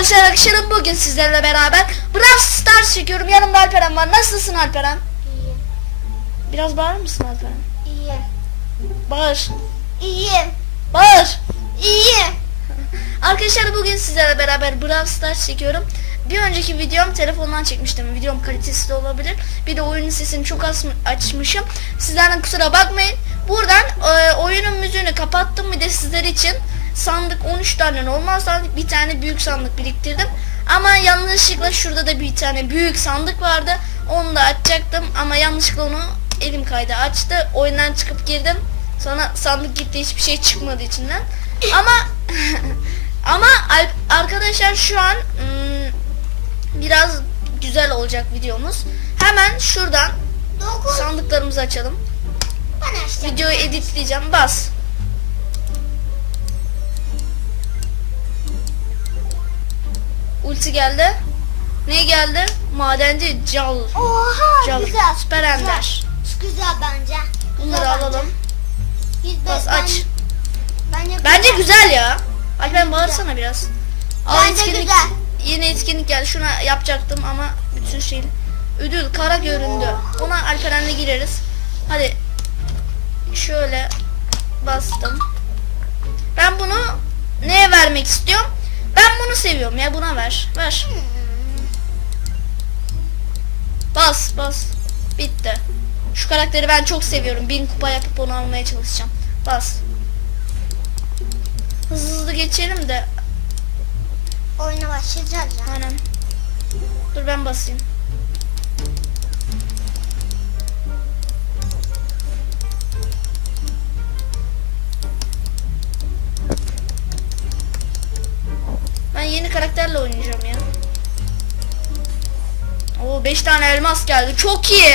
arkadaşlar Akışır'ım bugün sizlerle beraber Brawl Stars çekiyorum. Yanımda Alperen var. Nasılsın Alperen? İyiyim. Biraz bağırır mısın Alperen? İyiyim. Bağır. İyiyim. Bağır. İyiyim. Arkadaşlar bugün sizlerle beraber Brawl Stars çekiyorum. Bir önceki videom telefondan çekmiştim. Videom kalitesiz de olabilir. Bir de oyunun sesini çok az açmışım. Sizlerden kusura bakmayın. Buradan e, oyunun müziğini kapattım. Bir de sizler için sandık 13 tane normal sandık bir tane büyük sandık biriktirdim. Ama yanlışlıkla şurada da bir tane büyük sandık vardı. Onu da açacaktım ama yanlışlıkla onu elim kaydı açtı. Oyundan çıkıp girdim. Sonra sandık gitti hiçbir şey çıkmadı içinden. Ama ama arkadaşlar şu an ım, biraz güzel olacak videomuz. Hemen şuradan Dokuz. sandıklarımızı açalım. Videoyu editleyeceğim. Bas. Ulti geldi. Ne geldi? Madenci Cal. Oha Cal. güzel. Süper Ender. Güzel, güzel bence. Bunları Güzel alalım. bence. Yüz Bas ben- aç. Bence, Bence güzel ya. Ay ben bağırsana biraz. Aa, Bence etkinlik, güzel. Yeni etkinlik geldi. Şuna yapacaktım ama bütün şey ödül kara göründü. Ona Alperen'le gireriz. Hadi şöyle bastım. Ben bunu neye vermek istiyorum? Ben bunu seviyorum ya buna ver. Ver. Bas bas. Bitti. Şu karakteri ben çok seviyorum. Bin kupa yapıp onu almaya çalışacağım. Bas. Hızlı hızlı geçelim de Oyuna başlayacağız ya. Aynen. Dur ben basayım. Karakterle oynayacağım ya. Oo 5 tane elmas geldi. Çok iyi.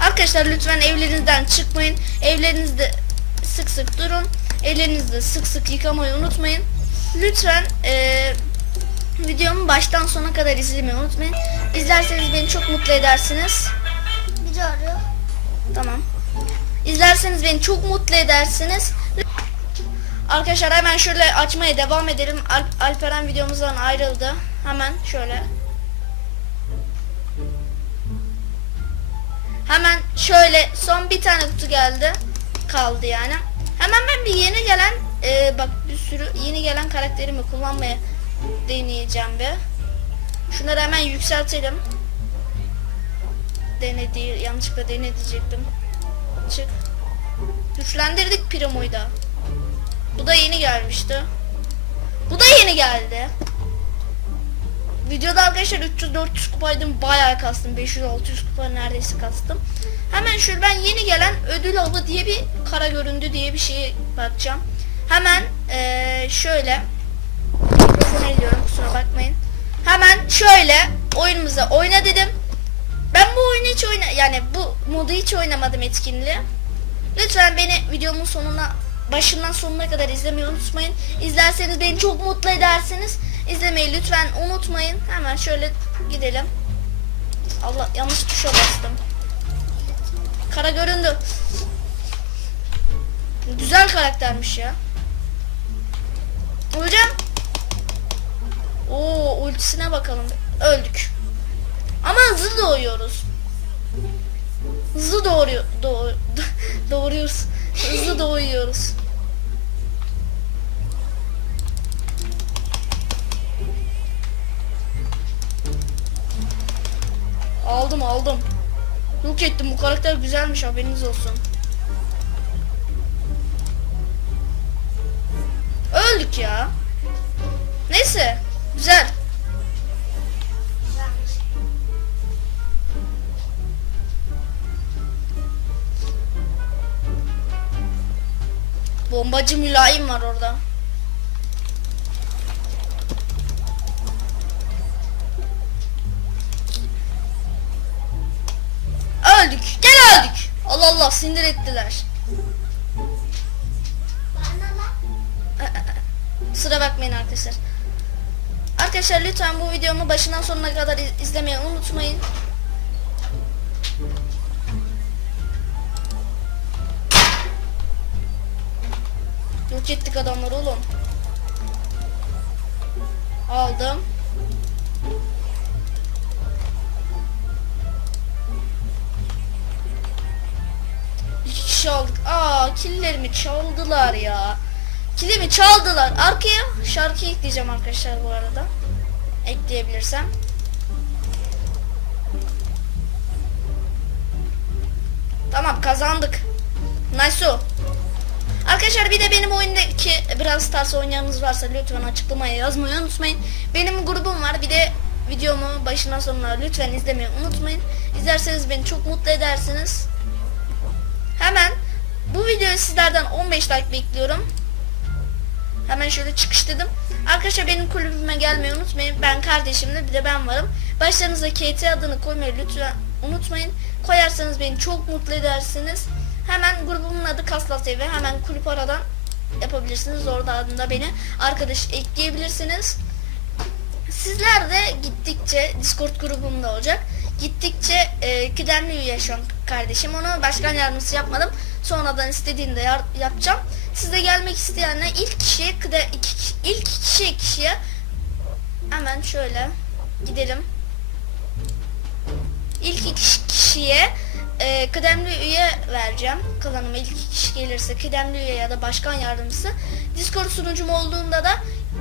Arkadaşlar lütfen evlerinizden çıkmayın. Evlerinizde sık sık durun. Ellerinizi sık sık yıkamayı unutmayın. Lütfen eee, videomu baştan sona kadar izlemeyi unutmayın. İzlerseniz beni çok mutlu edersiniz. Biri arıyor. Tamam. İzlerseniz beni çok mutlu edersiniz. Arkadaşlar hemen şöyle açmaya devam edelim. Alp- Alperen videomuzdan ayrıldı. Hemen şöyle. Hemen şöyle son bir tane kutu geldi. Kaldı yani. Hemen ben bir yeni gelen e, bak bir sürü yeni gelen karakterimi kullanmaya deneyeceğim bir. Şunları hemen yükseltelim. Denedi yanlışlıkla dene diyecektim. Çık. Güçlendirdik Primo'yu da. Bu da yeni gelmişti. Bu da yeni geldi. Videoda arkadaşlar 300-400 kupaydım bayağı kastım. 500-600 kupa neredeyse kastım. Hemen şuradan yeni gelen ödül avı diye bir kara göründü diye bir şeye bakacağım. Hemen eee, şöyle mikrofonu ediyorum kusura bakmayın. Hemen şöyle oyunumuza oyna dedim. Ben bu oyunu hiç oyna yani bu modu hiç oynamadım etkinliği. Lütfen beni videomun sonuna başından sonuna kadar izlemeyi unutmayın. İzlerseniz beni çok mutlu edersiniz. İzlemeyi lütfen unutmayın. Hemen şöyle gidelim. Allah yanlış tuşa bastım. Kara göründü. Güzel karaktermiş ya. Hocam. Oo ultisine bakalım. Öldük. Ama hızlı doğuyoruz. Hızlı doğuruyor, doğu, doğuruyoruz. Hızlı doğuyoruz. Aldım aldım. Yok ettim bu karakter güzelmiş haberiniz olsun. Öldük ya. Neyse güzel. Bombacı mülayim var orada. Öldük. Gel öldük. Allah Allah sinir ettiler. Sıra bakmayın arkadaşlar. Arkadaşlar lütfen bu videomu başından sonuna kadar iz- izlemeyi unutmayın. Yok ettik adamları oğlum. Aldım. İki kişi aldık. Aa killerimi çaldılar ya. Kilimi çaldılar. Arkaya şarkı ekleyeceğim arkadaşlar bu arada. Ekleyebilirsem. Tamam kazandık. Nice o. Arkadaşlar bir de benim oyundaki biraz Stars oynayanınız varsa lütfen açıklamaya yazmayı unutmayın. Benim grubum var. Bir de videomu başından sonuna lütfen izlemeyi unutmayın. İzlerseniz beni çok mutlu edersiniz. Hemen bu videoyu sizlerden 15 like bekliyorum. Hemen şöyle çıkış dedim. Arkadaşlar benim kulübüme gelmeyi unutmayın. Ben kardeşimle bir de ben varım. Başlarınıza KT adını koymayı lütfen unutmayın. Koyarsanız beni çok mutlu edersiniz. Hemen grubumun adı Kasla TV. Hemen kulüp aradan yapabilirsiniz. Orada adında beni arkadaş ekleyebilirsiniz. Sizler de gittikçe Discord grubumda olacak. Gittikçe e, kıdemli üye şu an kardeşim. Onu başkan yardımcısı yapmadım. Sonradan istediğinde yar- yapacağım. Siz de gelmek isteyenler ilk kişiye kıde, iki, ilk kişiye kişiye hemen şöyle gidelim. İlk iki kişiye e, kıdemli üye vereceğim. Klanıma ilk iki kişi gelirse kıdemli üye ya da başkan yardımcısı. Discord sunucum olduğunda da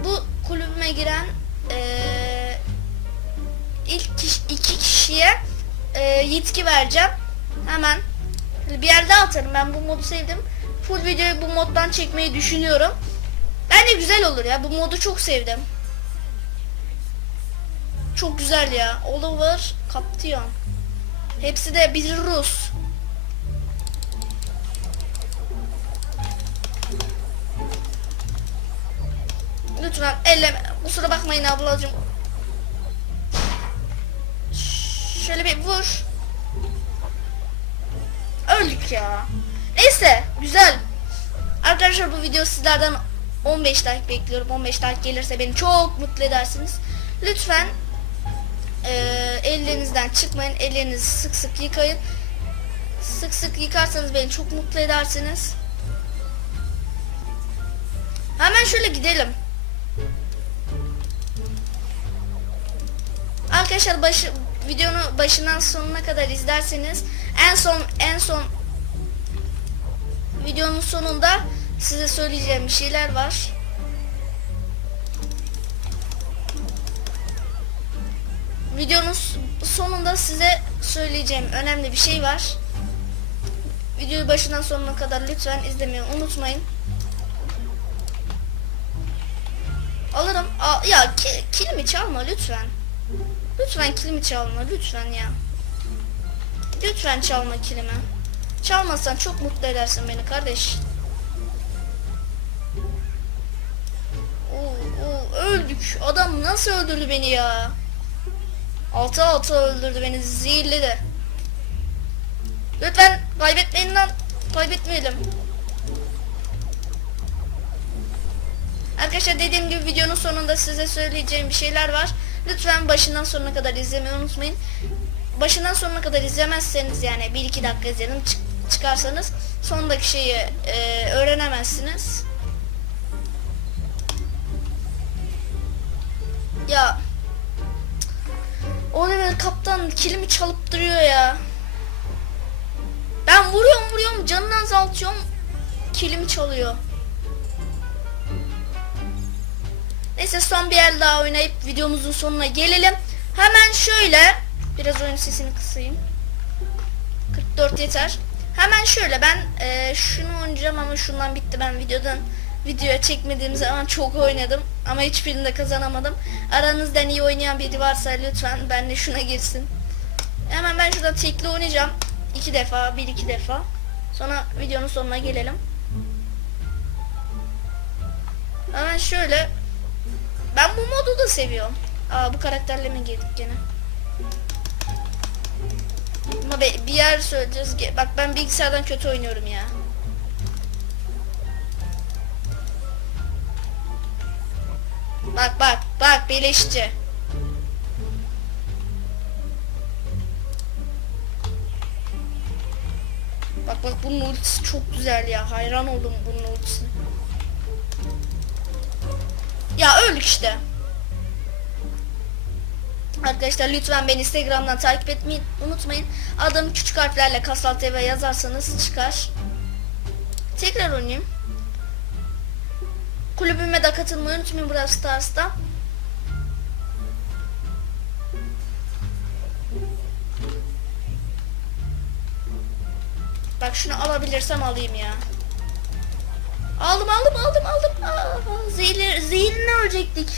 bu kulübüme giren e, ilk kişi, iki kişiye e, yetki vereceğim. Hemen bir yerde atarım. Ben bu modu sevdim. Full videoyu bu moddan çekmeyi düşünüyorum. Bence güzel olur ya. Bu modu çok sevdim. Çok güzel ya. Oliver Caption. Hepsi de bir Rus. Lütfen elleme. Kusura bakmayın ablacığım. Şöyle bir vur. Öldük ya. Neyse güzel. Arkadaşlar bu video sizlerden 15 like bekliyorum. 15 like gelirse beni çok mutlu edersiniz. Lütfen eee, ellerinizden çıkmayın. Ellerinizi sık sık yıkayın. Sık sık yıkarsanız beni çok mutlu edersiniz. Hemen şöyle gidelim. Arkadaşlar başı videonu başından sonuna kadar izlerseniz en son en son videonun sonunda size söyleyeceğim bir şeyler var. Videonun sonunda size söyleyeceğim önemli bir şey var. Videoyu başından sonuna kadar lütfen izlemeyi unutmayın. Alırım. Aa, ya ki, kilimi çalma lütfen. Lütfen kilimi çalma lütfen ya. Lütfen çalma kilimi. Çalmasan çok mutlu edersin beni kardeş. Oo, oo, öldük. Adam nasıl öldürdü beni ya? Altı altı öldürdü beni zehirledi. Lütfen kaybetmeyin lan. Kaybetmeyelim. Arkadaşlar dediğim gibi videonun sonunda size söyleyeceğim bir şeyler var. Lütfen başından sonuna kadar izlemeyi unutmayın. Başından sonuna kadar izlemezseniz yani 1-2 dakika izleyin çık- çıkarsanız sondaki şeyi e, öğrenemezsiniz. Ya Oliver kaptan kilimi çalıp duruyor ya. Ben vuruyorum vuruyorum canını azaltıyorum. Kilimi çalıyor. Neyse son bir el daha oynayıp videomuzun sonuna gelelim. Hemen şöyle biraz oyun sesini kısayım. 44 yeter. Hemen şöyle ben e, şunu oynayacağım ama şundan bitti ben videodan videoya çekmediğim zaman çok oynadım ama hiçbirinde kazanamadım. Aranızdan iyi oynayan biri varsa lütfen ben de şuna girsin. Hemen ben şurada tekli oynayacağım. iki defa, bir iki defa. Sonra videonun sonuna gelelim. Hemen şöyle ben bu modu da seviyorum. Aa bu karakterle mi girdik gene? Ama bir yer söyleyeceğiz. Bak ben bilgisayardan kötü oynuyorum ya. Bak bak bak beleşçi. Bak bak bunun ultisi çok güzel ya. Hayran oldum bunun ultisine. Ya öldük işte. Arkadaşlar lütfen beni Instagram'dan takip etmeyi unutmayın. Adım küçük harflerle Kasal TV yazarsanız çıkar. Tekrar oynayayım. Kulübüme de katılmayı unutmayın Brawl Stars'ta. Bak şunu alabilirsem alayım ya. Aldım aldım aldım aldım. Aa, zehir, zehirine ölecektik.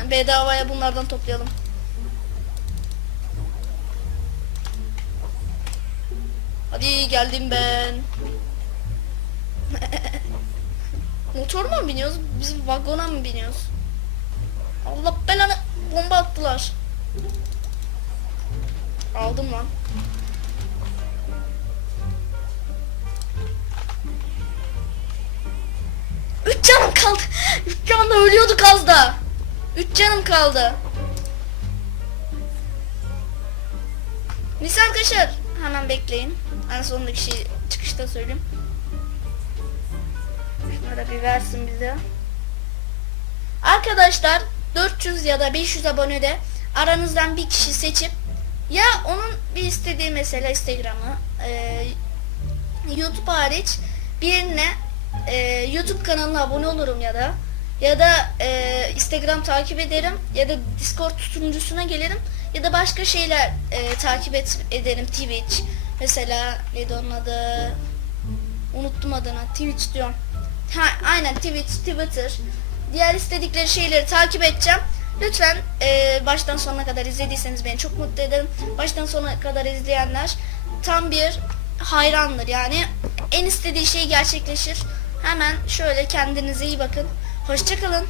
Bedavaya bunlardan toplayalım. Hadi geldim ben. Motor mu biniyoruz? Biz vagona mı biniyoruz? Allah belanı bomba attılar. Aldım lan. Üç canım kaldı. Üç canla ölüyorduk az da. Üç canım kaldı. Neyse arkadaşlar hemen bekleyin. En sondaki şey çıkışta söyleyeyim. Şunlara bir versin bize. Arkadaşlar 400 ya da 500 abonede aranızdan bir kişi seçip ya onun bir istediği mesela Instagram'ı e, YouTube hariç birine e, YouTube kanalına abone olurum ya da ya da e, Instagram takip ederim ya da Discord sunucusuna gelirim ya da başka şeyler e, takip et, ederim. Twitch mesela neydi onun adı? Unuttum adını. Twitch diyorum ha, aynen Twitch Twitter. Diğer istedikleri şeyleri takip edeceğim. Lütfen e, baştan sonuna kadar izlediyseniz beni çok mutlu ederim. Baştan sona kadar izleyenler tam bir hayrandır. Yani en istediği şey gerçekleşir. Hemen şöyle kendinize iyi bakın. Hoşçakalın